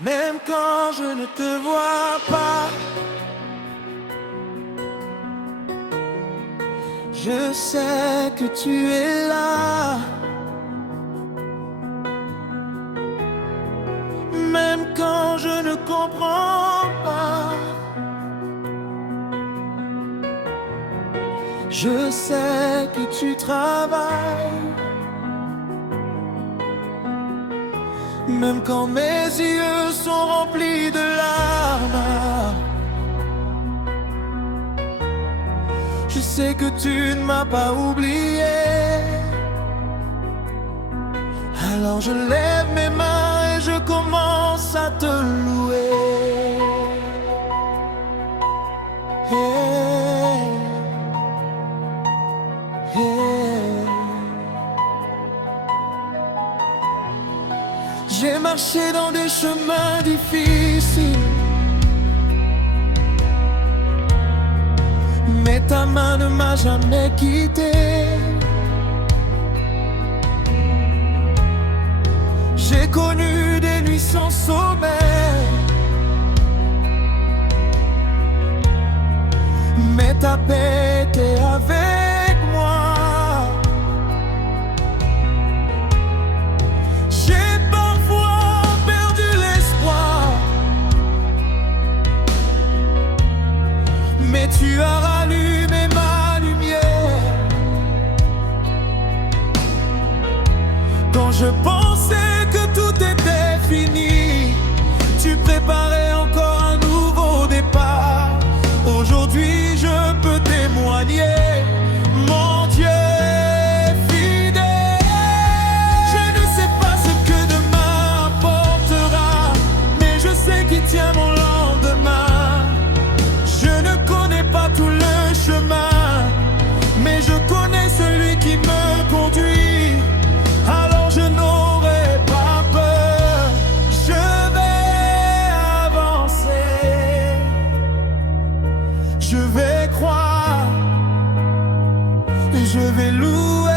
Même quand je ne te vois pas, je sais que tu es là. Même quand je ne comprends pas, je sais que tu travailles. Même quand mes yeux sont remplis de larmes, je sais que tu ne m'as pas oublié. Alors je lève mes mains et je commence à te louer. Hey, hey. J'ai marché dans des chemins difficiles, mais ta main ne m'a jamais quitté. J'ai connu des nuits sans sommeil, mais ta paix était avec moi. J'ai parfois perdu l'espoir, mais tu as rallumé ma lumière. Quand je pensais que tout était fini, tu préparais encore un nouveau départ. Aujourd'hui je peux témoigner, mon Dieu est fidèle. Je ne sais pas ce que demain apportera, mais je sais qu'il tient mon lendemain. Je ne connais pas tout le chemin, mais je connais celui qui me conduit. Alors je n'aurai pas peur, je vais avancer, je vais croire et je vais louer.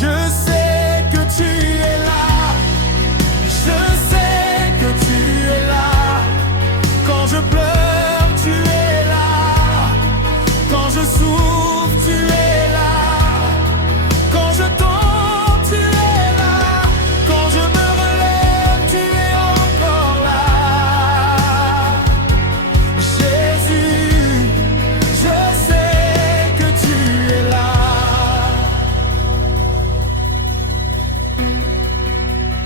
Je sais que tu es là, je sais que tu es là. Quand je pleure, tu es là. Quand je souffre, tu es là. Quand je tombe, tu es là. Quand je me relève, tu es encore là. Jésus, je sais que tu es là.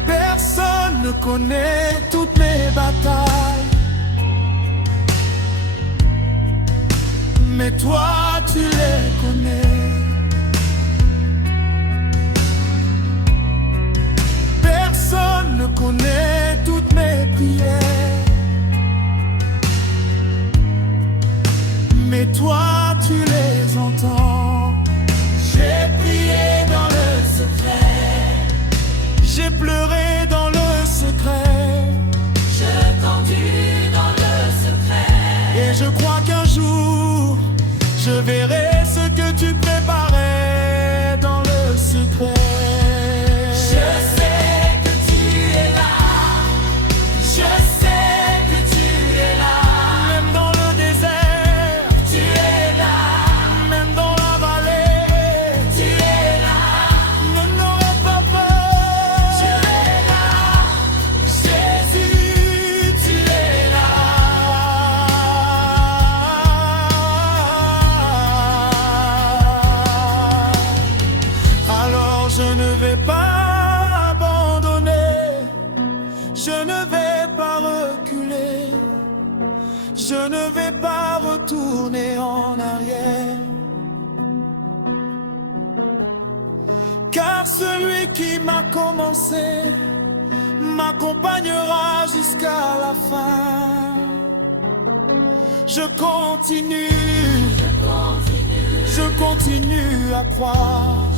Personne ne connaît toutes mes batailles, mais toi tu les connais. Personne ne connaît toutes mes prières, mais toi tu les entends. J'ai prié dans le secret, j'ai pleuré dans le secret, Je conduis dans le secret. et je crois qu'un jour je verrai ce que tu préparais dans le secret. Je sais que tu es là. Je sais que tu es là. Même dans le désert, Tu es là. même dans la vallée, Tu es là. ne n'aurai pas peur. Tu es là. Jésus, tu es là. Alors je ne vais pas abandonner, je ne vais pas reculer, je ne vais pas retourner en arrière. Car celui qui m'a commencé m'accompagnera jusqu'à la fin. Je continue, je continue à croire,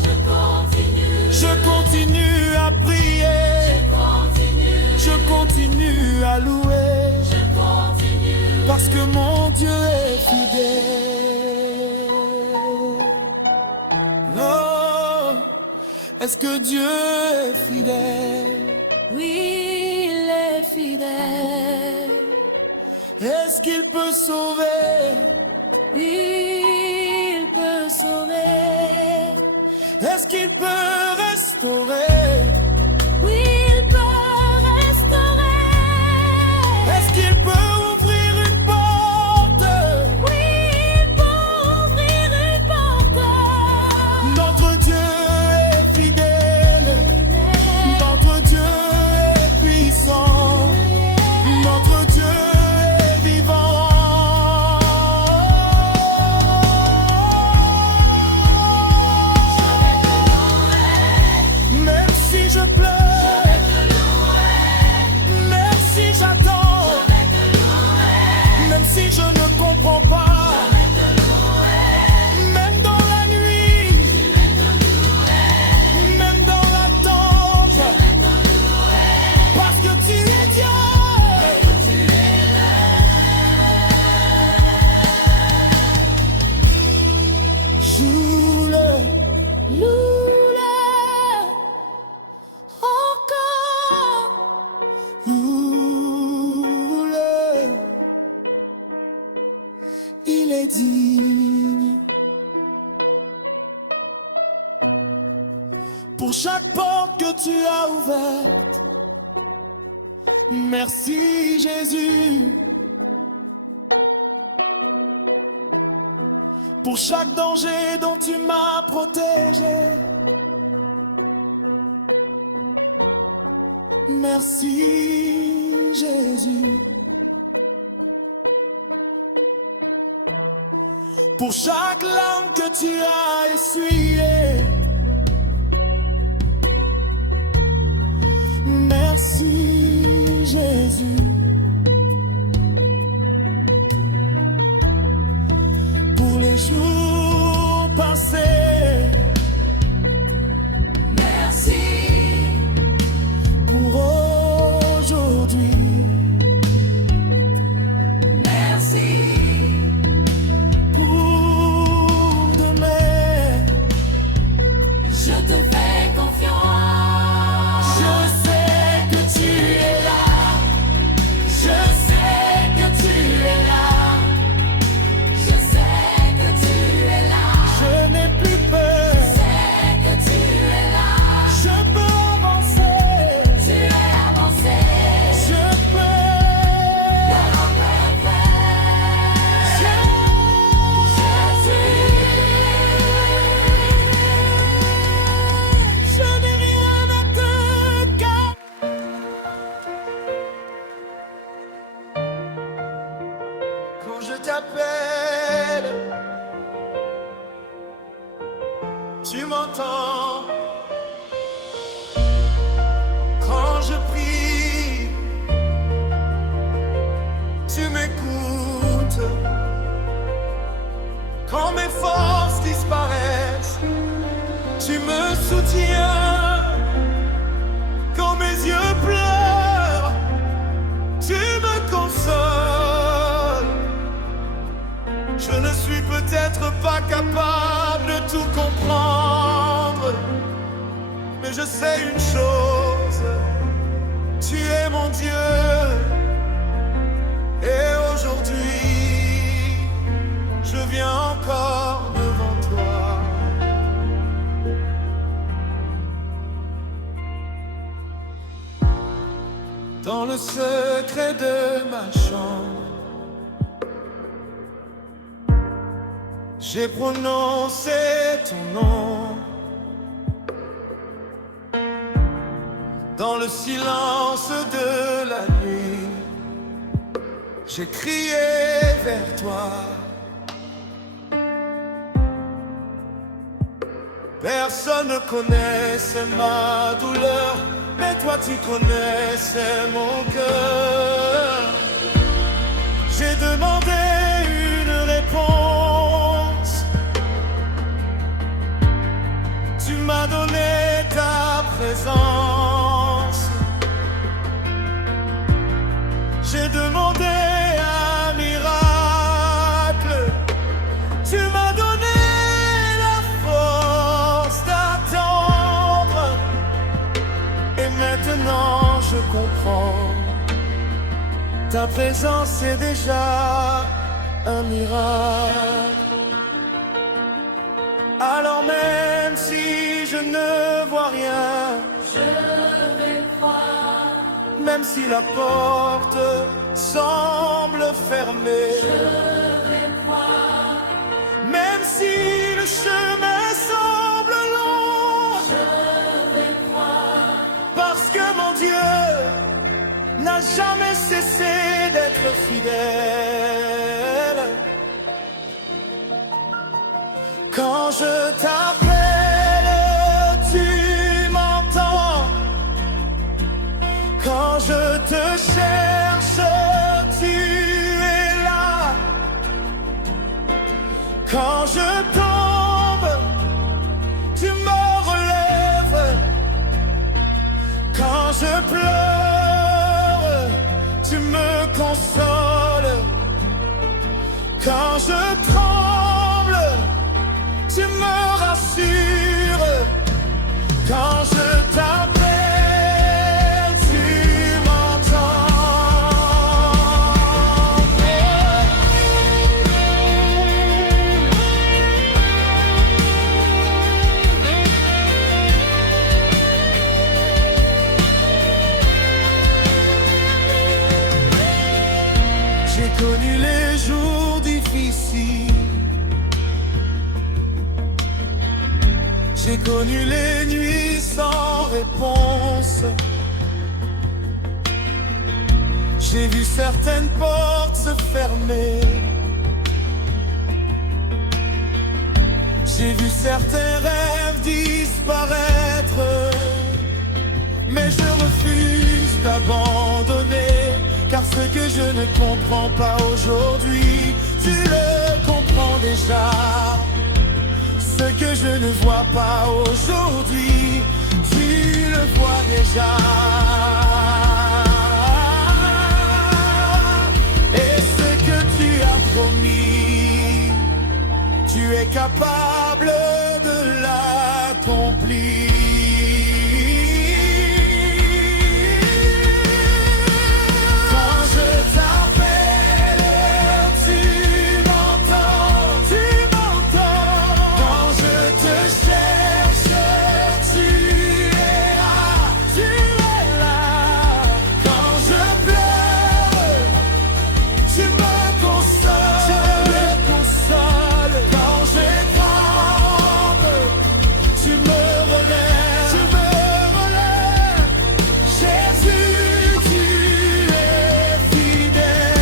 je continue à prier, je continue à louer, parce que mon Dieu est fidèle. Oh, est-ce que Dieu est fidèle? Oui, il est fidèle. Est-ce qu'il peut sauver? Il peut sauver. Est-ce qu'il peut restaurer? Oui, il peut restaurer. Est-ce qu'il peut ouvrir une porte? Oui, il peut ouvrir une porte. Notre Dieu est fidèle. Notre Dieu est puissant. Notre Dieu est vivant. Même si je pleure, même si j'attends, même si je ne comprends pas, même dans la nuit, même dans l'attente, parce que tu es Dieu. Joue-le, Loue-le encore. loue-le. Il est digne. Pour chaque porte que tu as ouverte, merci Jésus. Pour chaque danger dont tu m'as protégé, merci Jésus. Pour chaque larme que tu as essuyée, merci Jésus. Pour les jours passés, Merci. pour aujourd'hui, Merci. pour demain. Je te fais confiance. Je sais que tu es là. Je sais que tu es là. Je sais que tu es là. Je n'ai plus peur. Je sais que tu es là. Je peux avancer. Tu es avancé. Je peux. Je n'ai rien à te cacher. Quand je t'appelle, tu m'entends. Quand je prie, tu m'écoutes. Quand mes forces disparaissent, tu me soutiens. Quand mes yeux pleurent, tu me consoles. Je ne suis peut-être pas capable de tout comprendre, mais je sais une chose, tu es mon Dieu. Et aujourd'hui, je viens encore devant toi. Dans le secret de ma chambre, j'ai prononcé ton nom. Dans le silence de la nuit, j'ai crié vers toi. Personne ne connaissait ma douleur, mais toi tu connaissais mon cœur. J'ai demandé une réponse, tu m'as donné ta présence. J'ai demandé un miracle, tu m'as donné la force d'attendre. Et maintenant je comprends Ta présence est déjà un miracle. Alors même si je ne vois rien, je vais croire. Même si la porte semble fermée, Je vais croire. même si le chemin semble long, Je vais croire. parce que mon Dieu n'a jamais cessé d'être fidèle. Quand je t'appelle, tu m'entends. Quand je te cherche, tu es là. Quand je tombe, tu me relèves. Quand je pleure, tu me consoles. Quand je tremble, tu me rassures. Quand je t'appelle, tu m'entends. J'ai connu les jours difficiles. J'ai connu les nuits sans réponse. J'ai vu certaines portes se fermer. J'ai vu certains rêves disparaître. Mais je refuse d'abandonner, car ce que je ne comprends pas aujourd'hui, tu le comprends déjà. Ce que je ne vois pas aujourd'hui, tu le vois déjà. Et ce que tu as promis, tu es capable de l'accomplir. Quand je t'appelle, tu m'entends, tu m'entends. Quand je te cherche, tu es là, tu es là. Quand je pleure, tu me consoles, tu me consoles. Quand je tremble, tu me relèves, tu me relèves. Jésus, tu es fidèle.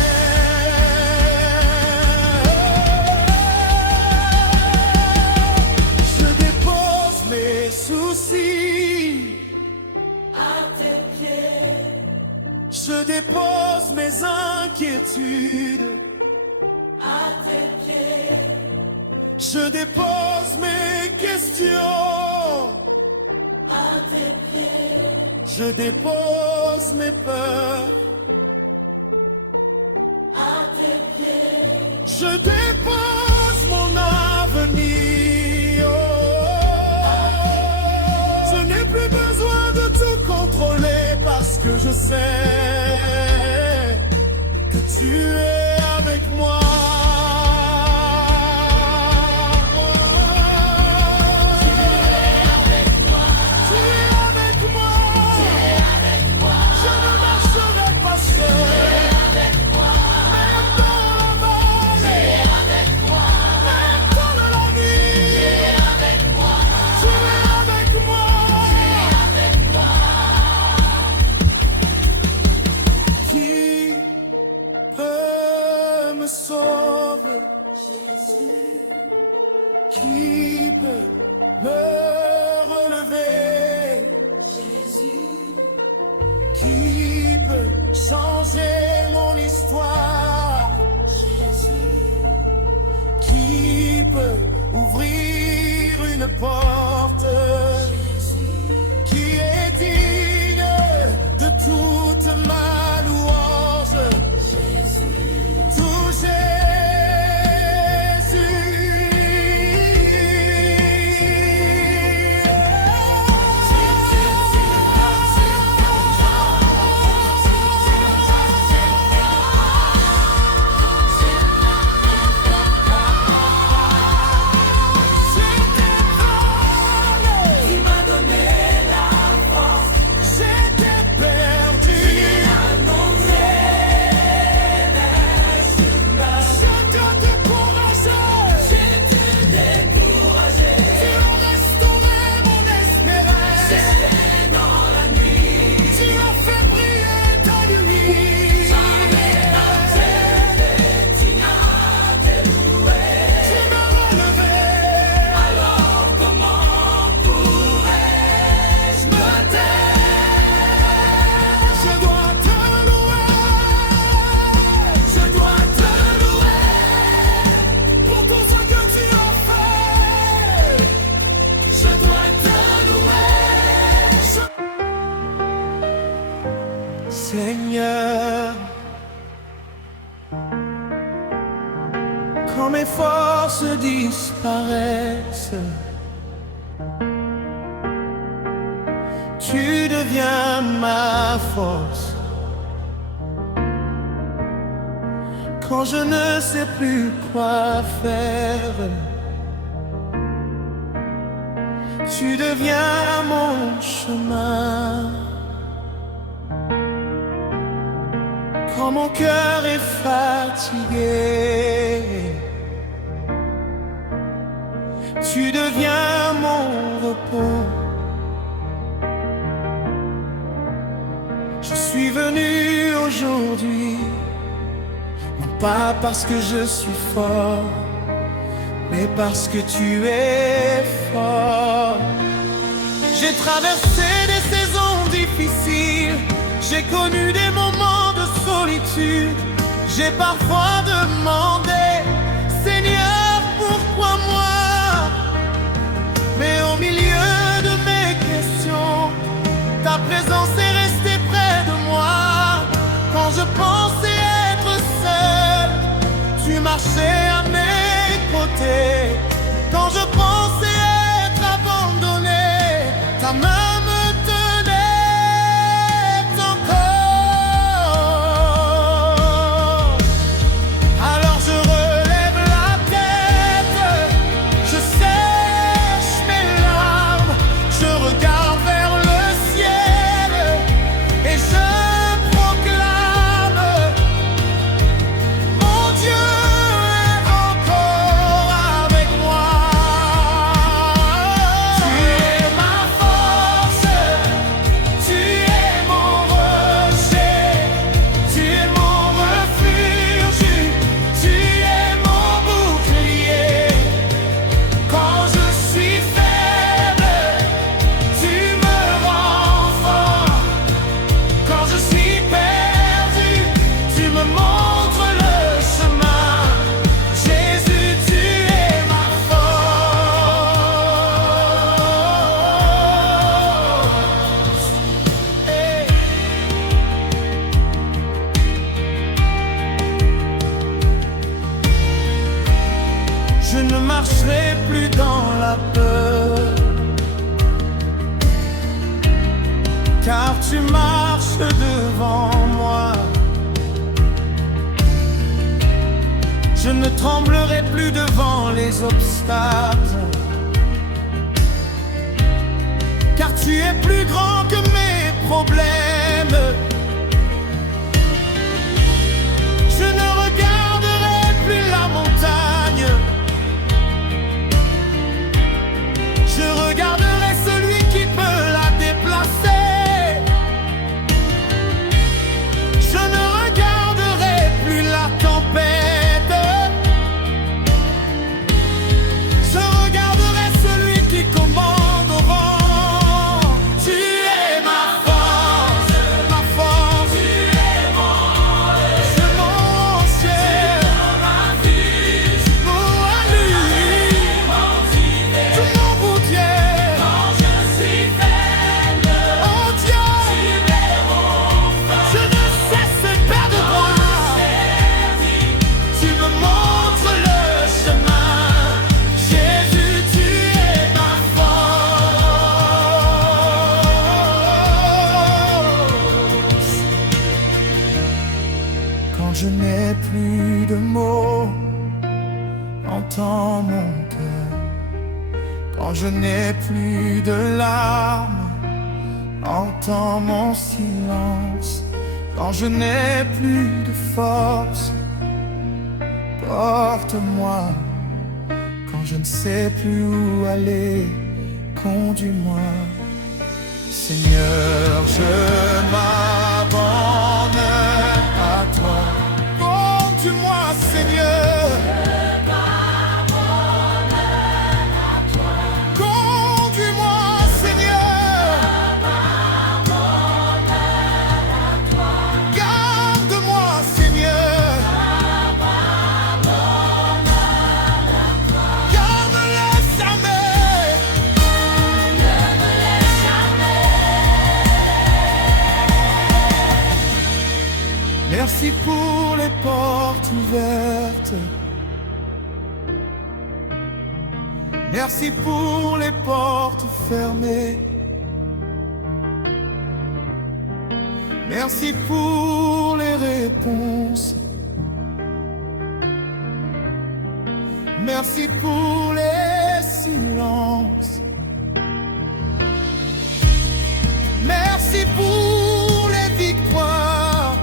Je dépose mes soucis À tes pieds. Je dépose mes inquiétudes. À tes pieds. Je dépose mes questions. À tes pieds. Je dépose mes peurs. À tes pieds. Je dépose mon avenir. Je n'ai plus besoin de tout contrôler, parce que je sais que tu es avec moi. Tu es avec moi. Je ne marcherai pas seul. Même dans la vallée, même dans la nuit, tu es avec moi. Qui peut me sauver? Jésus. Qui peut me relever? Jésus. Qui peut changer mon histoire? Jésus. Qui peut ouvrir une porte? Qui est digne de toute ma louange? Tout Jésus. Seigneur. Quand mes forces disparaissent, tu deviens ma force. Quand je ne sais plus quoi faire, tu deviens mon chemin. Quand mon cœur est fatigué, tu deviens mon repos. Je suis venu aujourd'hui, non pas parce que je suis fort, mais parce que tu es fort. J'ai traversé des saisons difficiles, j'ai connu des moments de solitude. J'ai parfois demandé, Seigneur, pourquoi moi? Mais au milieu de mes questions, ta présence est restée près de moi. Quand je pensais être seul, tu marchais à mes côtés. Quand je pensais être abandonné, ta main me tenait encore. Alors je relève la tête, je sèche mes larmes, je regarde vers le ciel et je proclame, mon Dieu est encore avec moi. Tu es ma force, tu es mon rocher, tu es mon refuge, tu es mon bouclier. Quand je suis faible, tu me rends fort. Quand je suis perdu, tu me montres le chemin. Jésus, tu es ma force. Hey. Je ne marcherai plus dans la peur, car tu marches devant moi. Je ne tremblerai plus devant les obstacles, car tu es plus grand que mes problèmes. Je ne regarderai plus la montagne, je regarderai celui qui peut la déplacer. Je ne regarderai plus la tempête, je regarderai celui qui commande au vent. Tu es ma force, ma force. Tu es mon ciel, mon tout mon bouclier. Quand je suis faible, oh Dieu, je ne cesse de perdre droit. Tu me montres le chemin. Jésus, tu es ma force. Quand je n'ai plus de mots, entends mon cœur. Quand je n'ai plus de larmes, entends mon silence. Quand je n'ai plus de force, porte-moi. Quand je ne sais plus où aller, conduis-moi. Seigneur, je m'abandonne à toi. Conduis-moi, Seigneur. Conduis-moi, Seigneur. Garde-moi, Seigneur. Garde-le jamais. Merci pour les portes ouvertes. Merci pour les portes fermées. Merci pour les réponses. Merci pour les silences. Merci pour les victoires.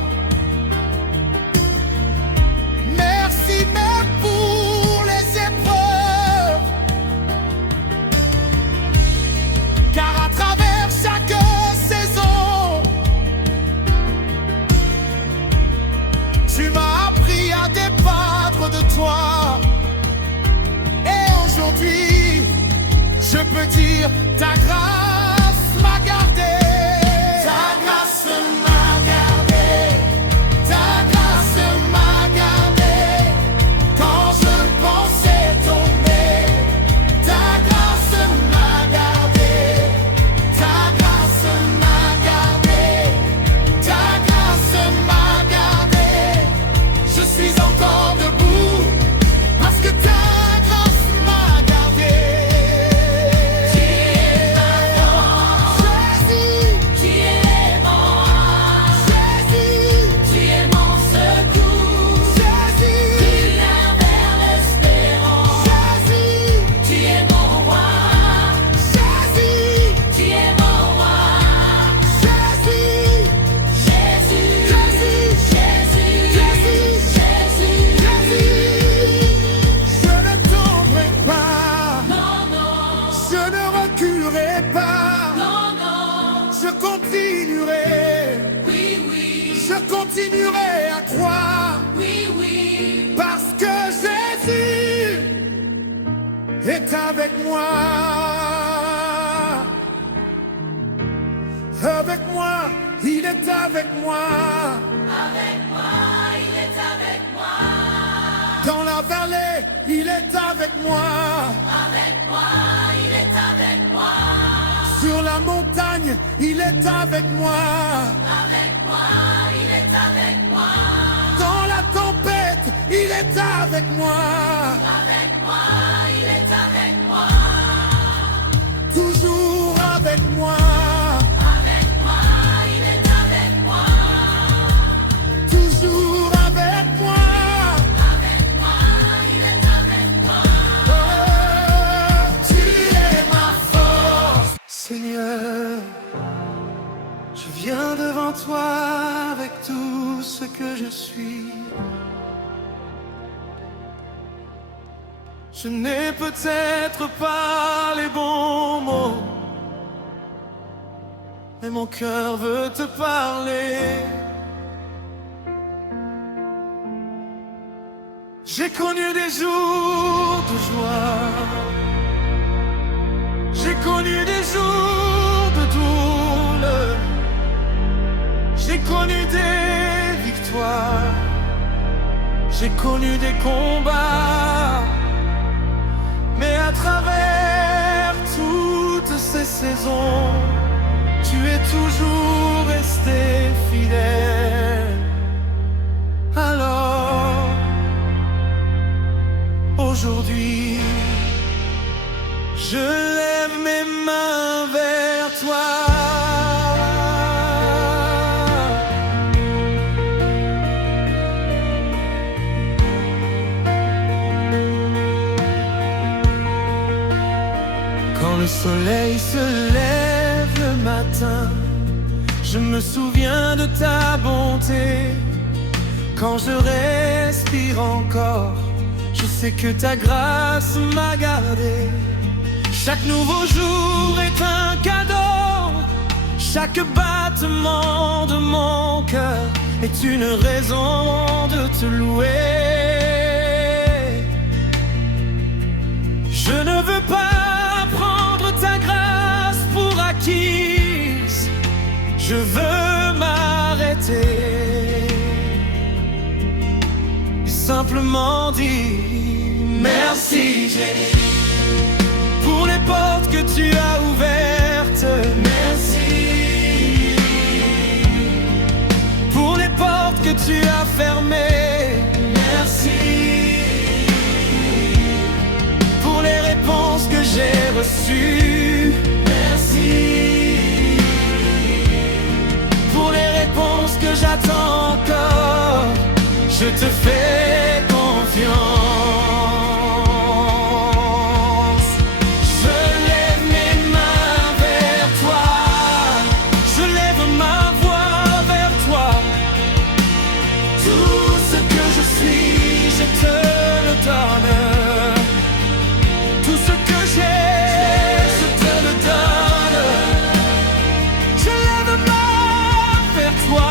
Merci même pour les épreuves. Car à travers chaque saison, tu m'as appris à dépendre de toi. Et aujourd'hui, je peux dire ta grâce m'a gardé. Ta grâce m'a gardé. Ta grâce m'a gardé. Quand je pensais tomber, ta grâce m'a gardé. Ta grâce m'a gardé. Ta grâce m'a gardé. Je suis encore debout parce que ta grâce m'a gardé. Je continuerai à croire, parce que Jésus est avec moi. Avec moi, il est avec moi. Avec moi, il est avec moi. Dans la vallée, il est avec moi. Avec moi, il est avec moi. Sur la montagne, il est avec moi. Avec moi, il est avec moi. Dans la tempête, il est avec moi. Avec moi, il est avec moi. Toujours avec moi. Avec moi, il est avec moi. Toujours avec moi. Avec moi, il est avec moi. Oh, tu es ma force. Seigneur, je viens devant toi avec tout ce que je suis. Je n'ai peut-être pas les bons mots, mais mon cœur veut te parler. J'ai connu des jours de joie, j'ai connu des jours de douleur, j'ai connu des victoires, j'ai connu des combats. Mais à travers toutes ces saisons, tu es toujours resté fidèle. Alors, aujourd'hui, je lève mes mains vers toi. Quand le soleil se lève le matin, je me souviens de ta bonté. Quand je respire encore, je sais que ta grâce m'a gardé. Chaque nouveau jour est un cadeau, chaque battement de mon cœur est une raison de te louer. Je ne veux pas prendre ta grâce pour acquise, je veux m'arrêter et simplement dire merci Jésus pour les portes que tu as ouvertes. Merci pour les portes que tu as fermé. Merci pour les réponses que j'ai reçues. Merci pour les réponses que j'attends encore. Je te fais confiance. Je lève mes mains vers toi. Je lève ma voix vers toi. Tout ce que je suis, je te le donne. Tout ce que j'ai, je te le donne. Je lève ma main vers toi.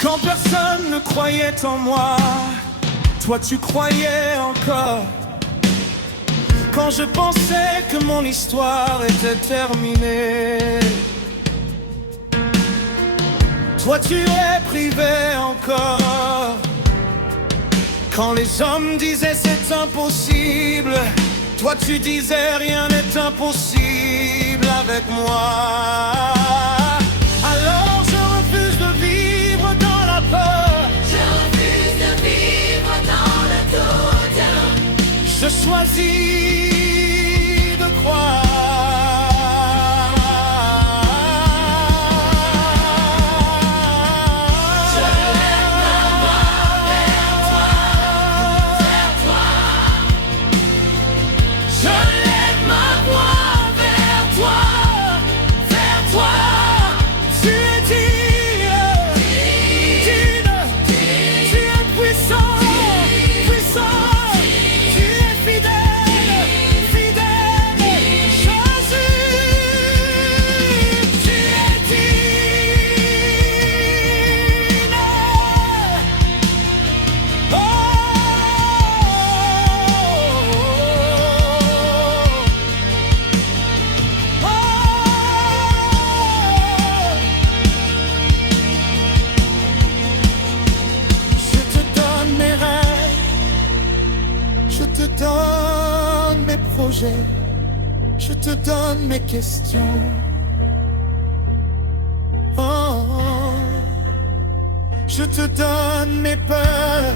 Quand personne ne croyait en moi, toi tu croyais encore. Quand je pensais que mon histoire était terminée, toi tu es privé encore. Quand les hommes disaient c'est impossible, toi tu disais rien n'est impossible avec moi. Alors je refuse de vivre dans la peur. Je refuse de vivre dans le doute. Je choisis de croire. Je lève ma main vers toi, vers toi. Je lève ma voix vers toi, vers toi. Tu es digne, digne, tu es puissant, puissant. Tu es fidèle, fidèle, Jésus. Tu es digne. Oh, je te donne mes rêves, je te donne mes projets, je te donne mes questions. Oh, je te donne mes peurs,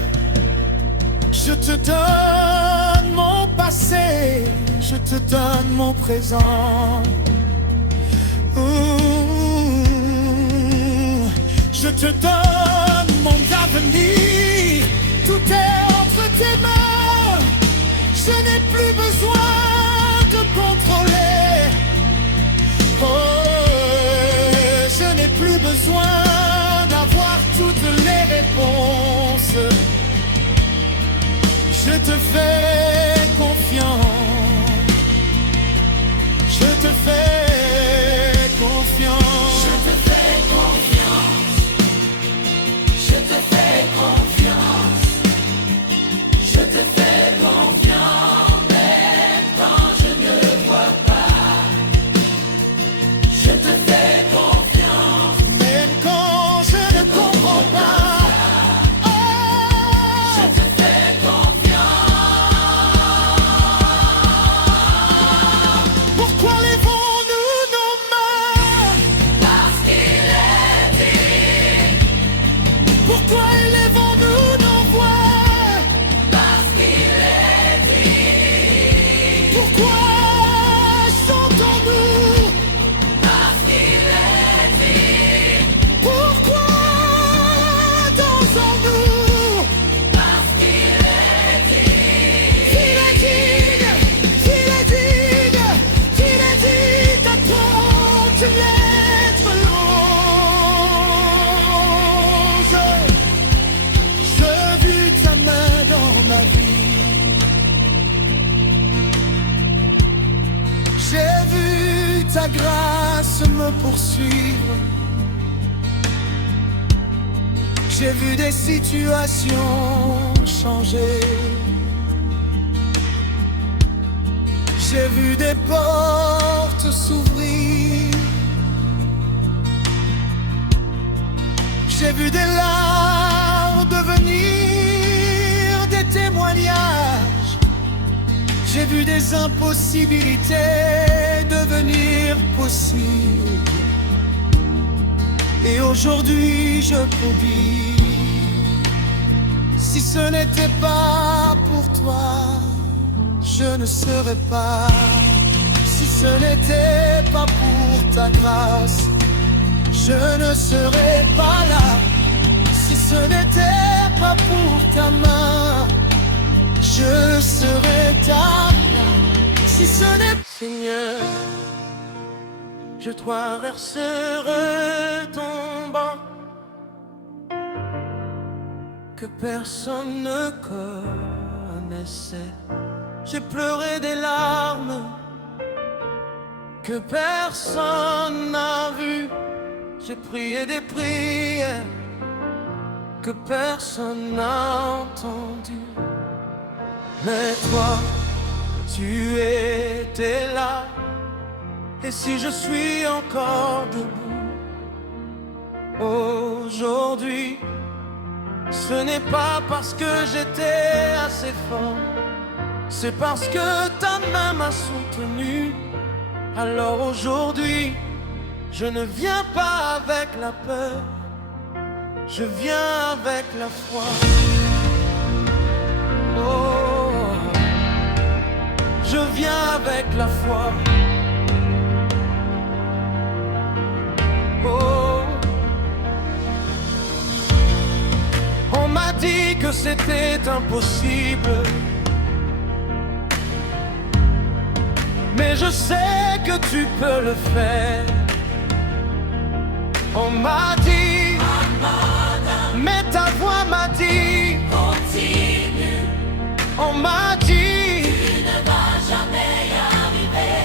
je te donne mon passé, je te donne mon présent. Je te donne mon avenir, tout est entre tes mains. Je n'ai plus besoin de contrôler. Oh, je n'ai plus besoin d'avoir toutes les réponses. Je te fais confiance. Je te fais confiance. Je te fais confiance. Je te fais confiance. Je te fais confiance, même quand je ne vois pas. Je te fais confiance, Même quand je ne comprends pas. Oh, je te fais confiance. pourquoi lèvons-nous nos mains? Parce qu'il est dit. Pourquoi élevons-nous nos voix? Parce qu'il est dit. Pourquoi chantons-nous? Parce qu'il est dit. Pourquoi dansons-nous? Parce qu'il est dit. Il est digne, il est digne, il est digne d'attendre l'être louange. J'ai vu ta main dans ma vie. J'ai vu ta grâce me poursuivre. J'ai vu des situations changer. J'ai vu des portes s'ouvrir. J'ai vu des larmes devenir des témoignages. J'ai vu des impossibilités devenir possibles. Et aujourd'hui je peux dire, si ce n'était pas pour toi, je ne serais pas. Si ce n'était pas pour ta grâce, je ne serais pas là. Si ce n'était pas pour ta main, je serais ta main. Si ce n'est pas, Seigneur, je traverserai ton banc que personne ne connaissait. J'ai pleuré des larmes que personne n'a vues. J'ai prié des prières que personne n'a entendues. Mais toi, tu étais là. Et si je suis encore debout aujourd'hui, ce n'est pas parce que j'étais assez fort, c'est parce que ta main m'a soutenu. Alors aujourd'hui, je ne viens pas avec la peur, je viens avec la foi. Oh, je viens avec la foi. Oh, on m'a dit que c'était impossible, mais je sais que tu peux le faire. On m'a dit, mais ta voix m'a dit, continue. On m'a dit, tu ne vas jamais y arriver.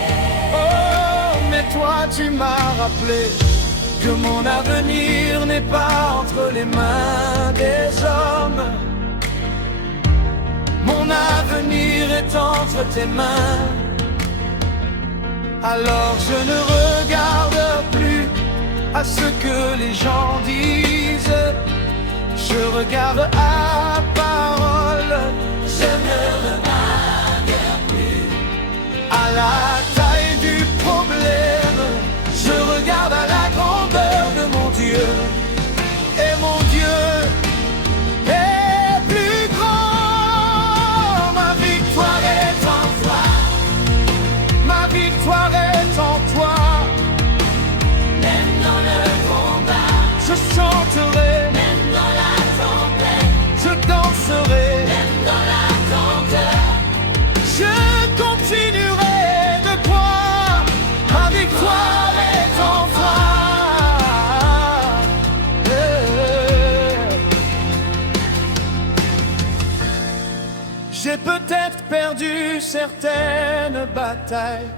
Oh, mais toi tu m'as rappelé que mon avenir n'est pas entre les mains des hommes. Mon avenir est entre tes mains. Alors je ne regarde plus à ce que les gens disent. Je regarde à parole. Je ne regarde plus à la taille du problème. Je regarde à la grandeur de mon Dieu. Et mon Dieu est plus grand. Ma victoire est en toi. Ma victoire est en toi. Même dans le combat, je chanterai. Même dans la tempête, je danserai. Même dans la lenteur, je continuerai de croire. Ma victoire est en toi. J'ai peut-être perdu certaines batailles,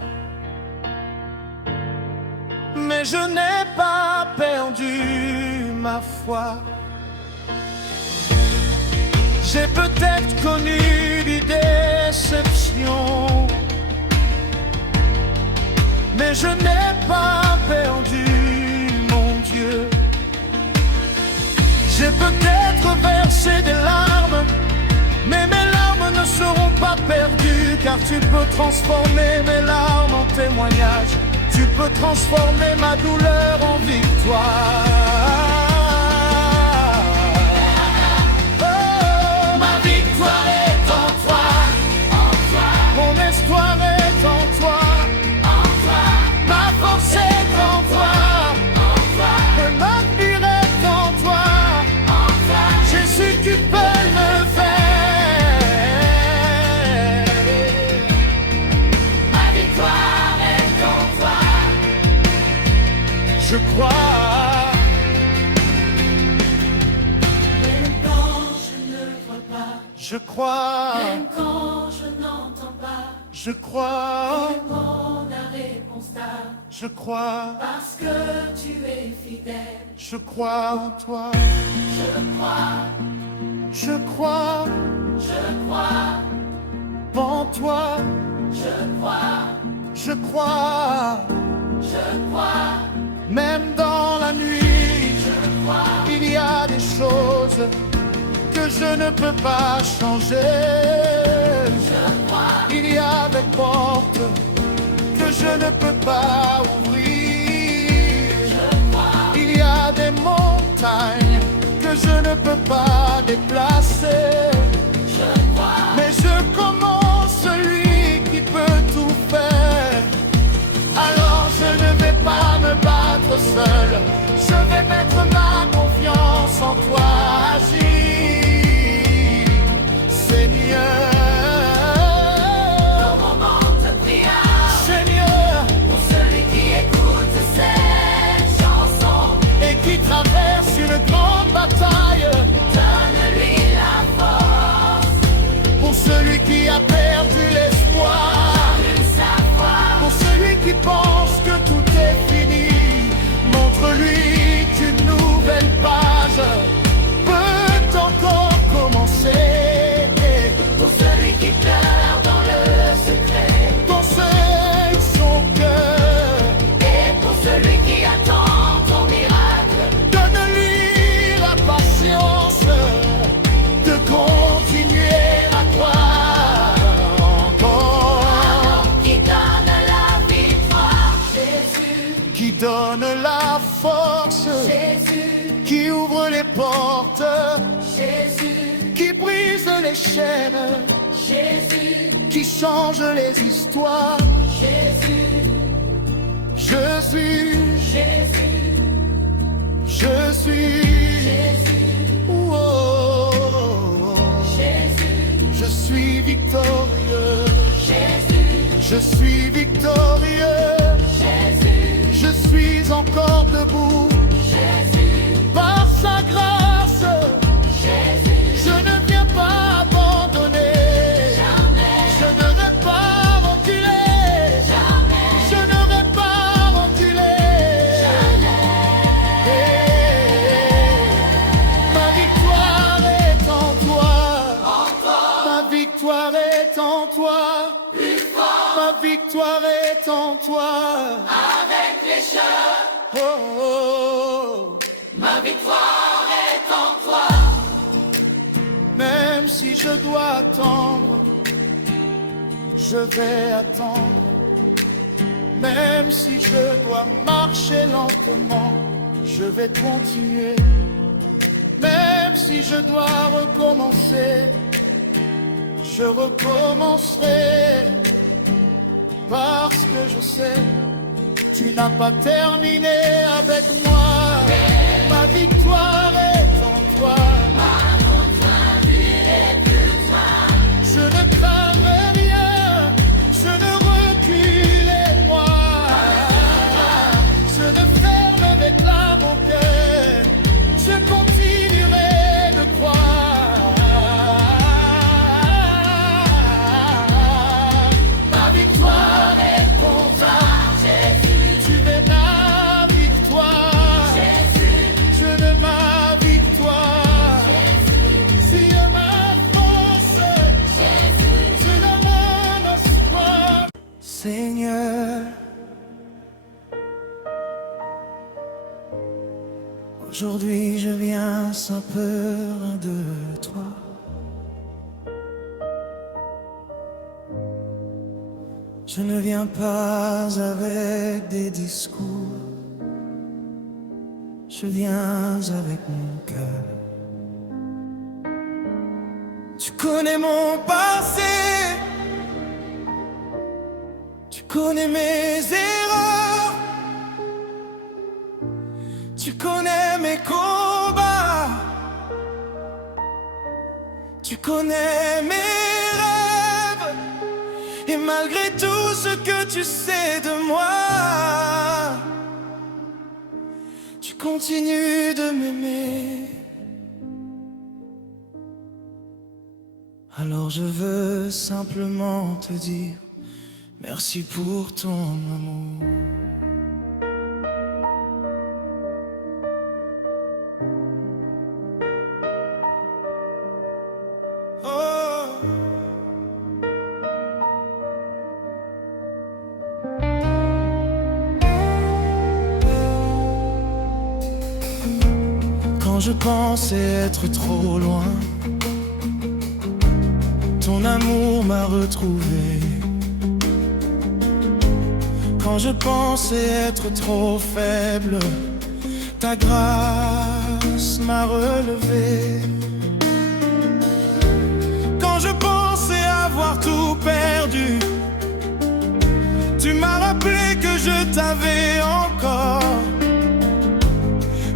mais je n'ai pas perdu ma foi. J'ai peut-être connu des déceptions, mais je n'ai pas perdu mon Dieu. J'ai peut-être versé des larmes, mais mes larmes ne seront pas perdues, car tu peux transformer mes larmes en témoignage. Tu peux transformer ma douleur en victoire. Oh, ma victoire est en toi. Mon espoir est en toi. Ma force est en toi. Et ma vie est en toi. Jésus, tu peux le faire. Ma victoire est en toi. Je crois Je crois, même quand je n'entends pas. je crois, Réponds d'un réponse stable, je crois, parce que tu es fidèle. je crois en toi. Je crois, Je crois je crois, en toi. je crois, Je crois, je crois, même dans la nuit, je crois, il y a des choses que je ne peux pas changer. je crois, Il y a des portes que je ne peux pas ouvrir. je crois, Il y a des montagnes que je ne peux pas déplacer. je crois, Mais je commence celui qui peut tout faire. Alors je ne vais pas me battre seul. Je vais mettre ma confiance en toi. Agis, Seigneur. au moment de prière, Seigneur, pour celui qui écoute cette chanson, et qui traverse une grande bataille. donne-lui la force, Pour celui qui a perdu l'espoir. de savoir, Pour celui qui pense que tout est fini, montre-lui qu'une nouvelle page peut encore commencer. pour celui qui pleure dans le secret, Conseille son cœur, et pour celui qui attend ton miracle, donne-lui la patience de continuer à croire encore. qui donne la victoire. Jésus, Qui donne la force, Jésus, qui ouvre les portes, Jésus, qui brise les chaînes, Jésus, qui change les histoires. Jésus, Je suis, Jésus, je suis, Jésus, oh, Jésus, je suis victorieux, Jésus, je suis victorieux, Jésus, je suis encore debout Jésus, par sa grâce. Jésus, Je ne viens pas abandonner, jamais, je ne vais pas reculer, jamais, je ne vais pas reculer. Ma victoire est en toi, ma victoire est en toi, ma victoire est en toi. avec les chœurs, Oh, oh, oh. ma victoire est en toi. Même si je dois attendre, je vais attendre. Même si je dois marcher lentement, je vais continuer. Même si je dois recommencer, je recommencerai. Parce que je sais, tu n'as pas terminé avec moi. Ma victoire est en toi. Je ne craindrai rien, je ne reculerai moi. Je ne fermerai pas mon cœur, je continuerai de croire. Ma victoire est en toi, Jésus. Tu es ma victoire, Jésus. Je ne ma victoire, Jésus. Si ma force, Jésus. Tu ne mon espoir, Seigneur. Aujourd'hui je viens sans peur de toi. Je ne viens pas avec des discours. Je viens avec mon cœur. Tu connais mon passé. Tu connais mes erreurs. Tu connais mes combats. Tu connais mes rêves. Et malgré tout ce que tu sais de moi, tu continues de m'aimer. Alors je veux simplement te dire merci pour ton amour. Oh. Quand je pensais être trop loin, ton amour m'a retrouvé. Quand je pensais être trop faible, ta grâce m'a relevé. Quand je pensais avoir tout perdu, tu m'as rappelé que je t'avais encore.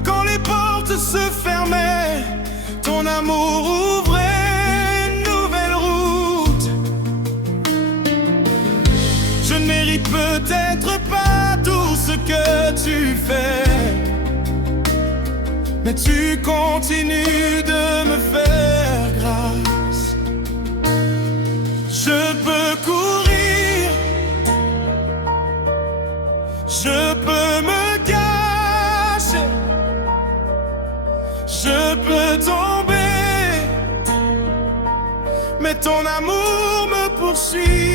Quand les portes se fermaient, ton amour ouvrait une nouvelle route. Je ne mérite peut-être pas tout ce que tu fais, mais tu continues de me faire grâce. Je peux courir, je peux me cacher, je peux tomber, mais ton amour me poursuit.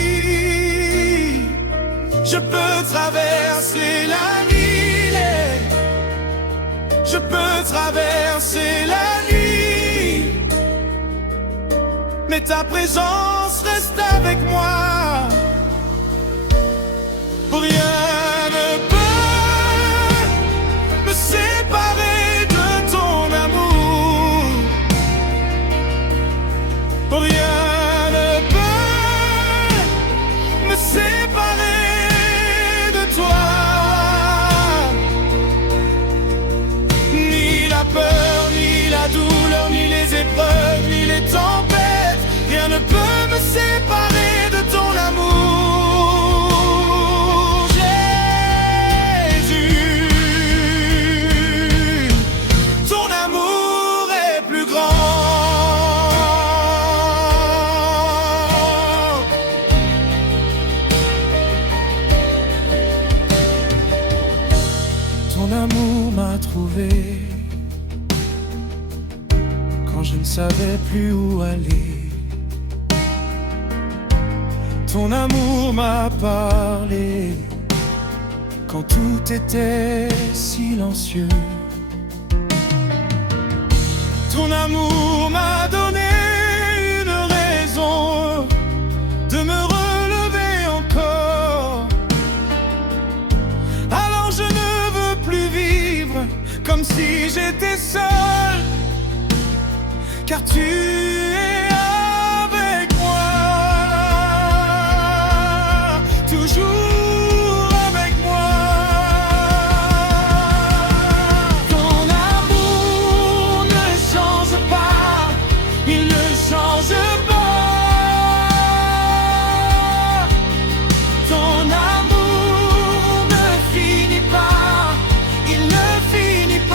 Je peux traverser la nuit, je peux traverser la nuit, mais ta présence reste avec moi. Rien ne peut me séparer de ton amour. Rien ne peut me séparer de toi. Ni la peur, ni la douleur, ni les épreuves, ni les tempêtes, rien ne peut me séparer de ton amour. Ton amour m'a trouvé quand je ne savais plus où aller. Ton amour m'a parlé quand tout était silencieux. Ton amour m'a donné une raison de me relever encore. Alors je ne veux plus vivre comme si j'étais seul, car tu es avec moi, toujours avec moi. Ton amour ne change pas, il ne change pas. Ton amour ne finit pas, il ne finit pas.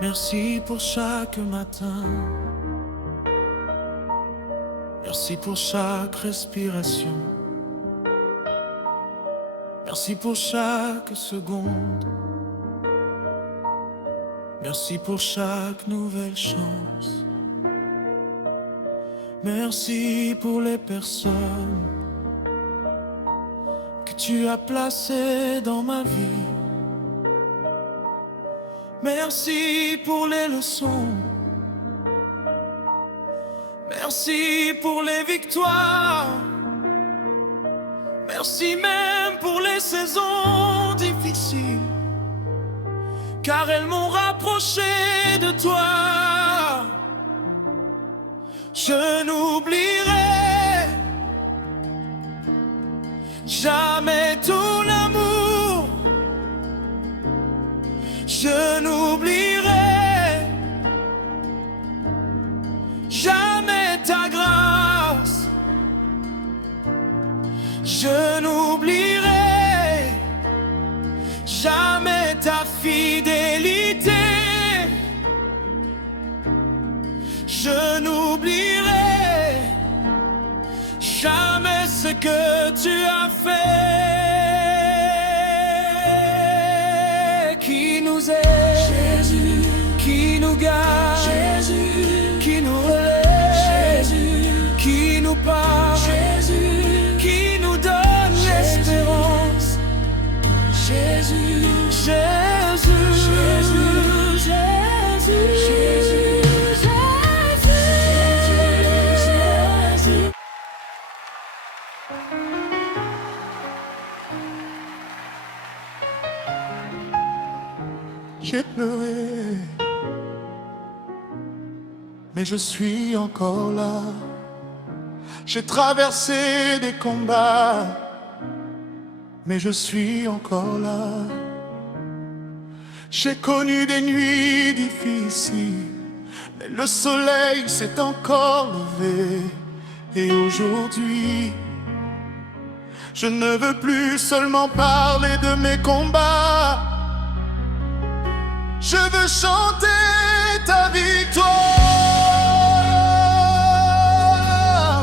Merci pour chaque matin. Merci pour chaque respiration. Merci pour chaque seconde. Merci pour chaque nouvelle chance. Merci pour les personnes que tu as placées dans ma vie. Merci pour les leçons. Merci pour les victoires. Merci même pour les saisons difficiles, car elles m'ont rapproché de toi. Je n'oublierai jamais tout l'amour. Je n'oublierai jamais ta grâce. Je n'oublierai jamais ta fidélité. Je n'oublierai jamais ce que tu as fait. Qui nous aide, Jésus. Qui nous garde, Jésus. Qui nous relève, Jésus. Qui nous parle, Jésus. Qui nous donne l'espérance, Jésus. Jésus, Jésus, Jésus, Jésus. J'ai pleuré, mais je suis encore là. J'ai traversé des combats, mais je suis encore là. J'ai connu des nuits difficiles, mais le soleil s'est encore levé. Et aujourd'hui, je ne veux plus seulement parler de mes combats. Je veux chanter ta victoire.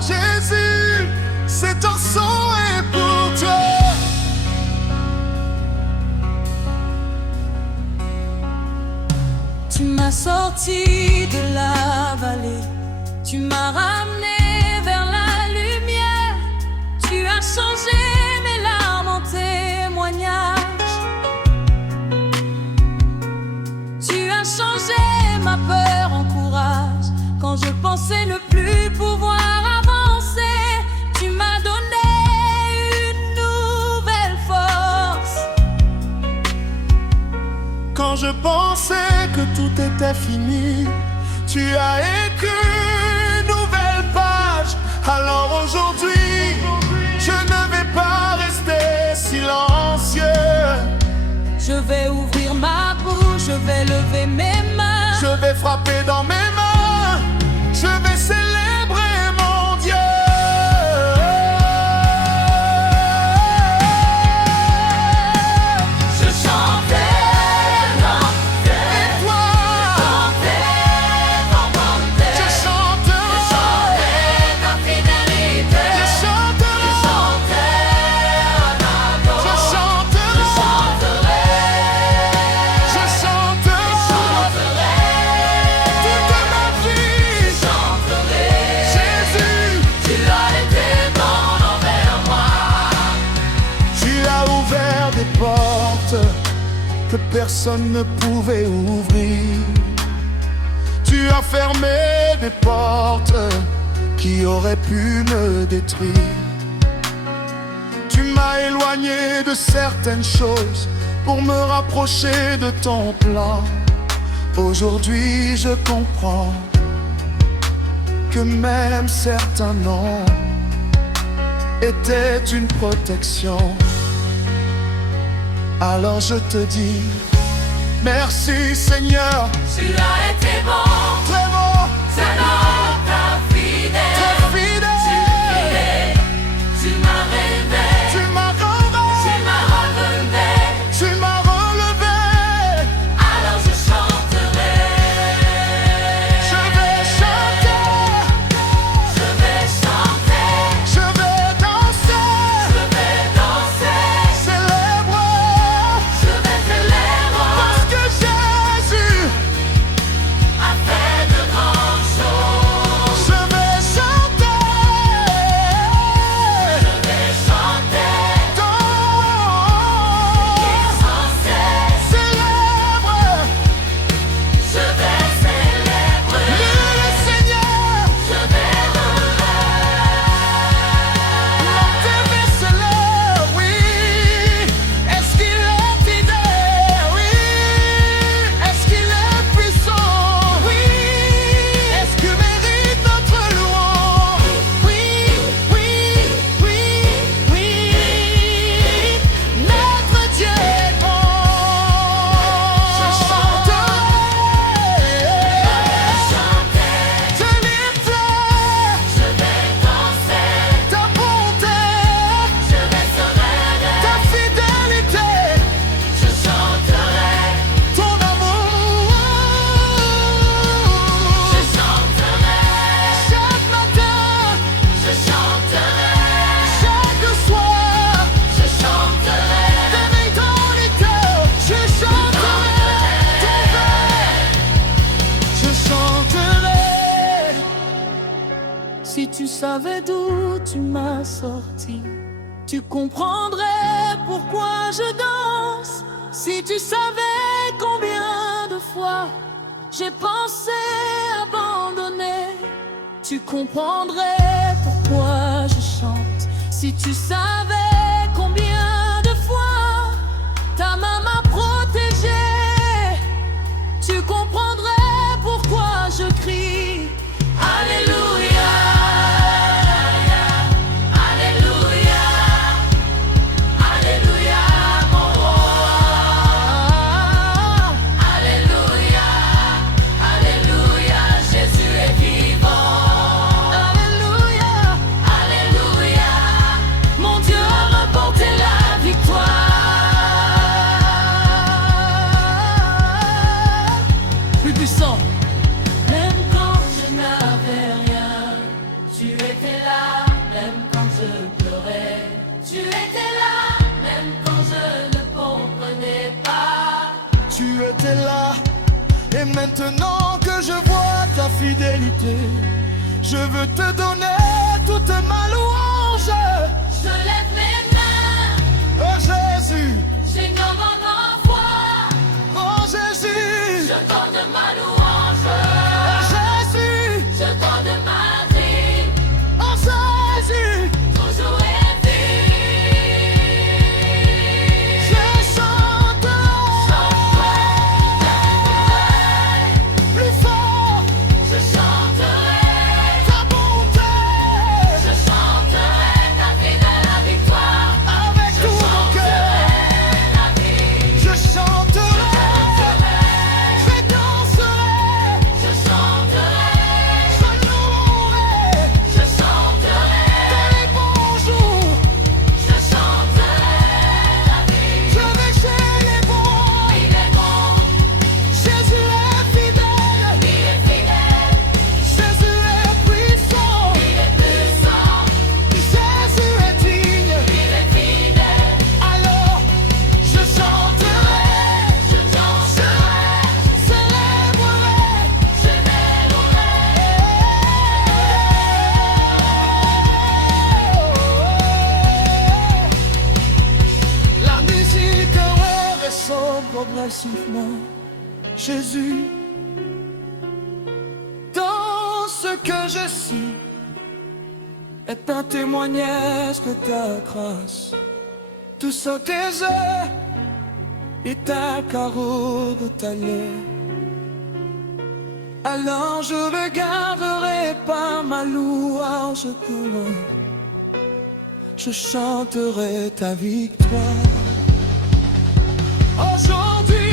Jésus, cette chanson est pour toi. Tu m'as sorti de la vallée, tu m'as ramené vers la lumière. Tu as changé mes larmes en témoignage. Tu as changé ma peur en courage. Quand je pensais ne plus pouvoir avancer, tu m'as donné une nouvelle force. Quand je pensais que tout était fini, tu as écrit une nouvelle page. Alors aujourd'hui, je ne vais pas rester silencieux. Je vais ouvrir ma bouche, je vais lever mes mains. Je vais frapper dans mes mains, je vais célébrer mon Dieu. Je chantais l'enfer, Et toi, je chanterai ta fidélité. Je chanterai, Je chanterai toute ma vie. Jésus, Tu as été bon envers moi. tu as ouvert des portes que personne ne pouvait ouvrir. Tu as fermé des portes qui auraient pu me détruire. Tu m'as éloigné de certaines choses pour me rapprocher de ton plan. Aujourd'hui je comprends que même certains noms étaient une protection. Alors je te dis merci Seigneur, Tu as été bon, très bon, c'est ta fidèle. très fidèle. Tu m'as relevé, Tu m'as tu relevé, m'as relevé. tu m'as relevé. Alors je chanterai Si tu savais d'où tu m'as sorti, tu comprendrais pourquoi je danse. Si tu savais combien de fois j'ai pensé abandonner, tu comprendrais pourquoi je chante. Si tu savais combien de fois ta main m'a protégé, tu comprendrais pourquoi je crie Alléluia, Alléluia, Alléluia, mon roi. Alléluia, Alléluia, Jésus est vivant. Alléluia, Alléluia, mon Dieu a remporté la victoire. Plus puissant. Même quand je n'avais rien, tu étais là. Même quand je pleurais, tu étais là. Même quand je ne comprenais pas, Tu étais là, et maintenant que je vois ta fidélité, je veux te donner toute ma louange. je lève mes mains, Oh Jésus, j'ignore mon foi, oh Jésus, je donne ma louange, oh Jésus, je donne ma vie, oh Jésus. toujours et vie. Je chante plus fort Je chanterai, ta bonté, je chanterai ta vie de la victoire. avec Je tout mon cœur. chanterai la vie, Je chanterai, je danserai, je chanterai, je louerai je chanterai, tous les bons jours. je chanterai la vie. Je vais chez les bons. Il est bon, Jésus est fidèle, il est fidèle, Jésus est puissant, il est puissant, Jésus est digne. il est fidèle. Alors je chanterai, Je danserai, célébrerai. je m'élèverai. La musique ressort progressivement. Jésus, dans ce que je suis, est un témoignage que ta grâce, tout ça tes heures, est un carreau de ta lèvre. Alors je regarderai pas ma louange pour moi. Je chanterai ta victoire. Aujourd'hui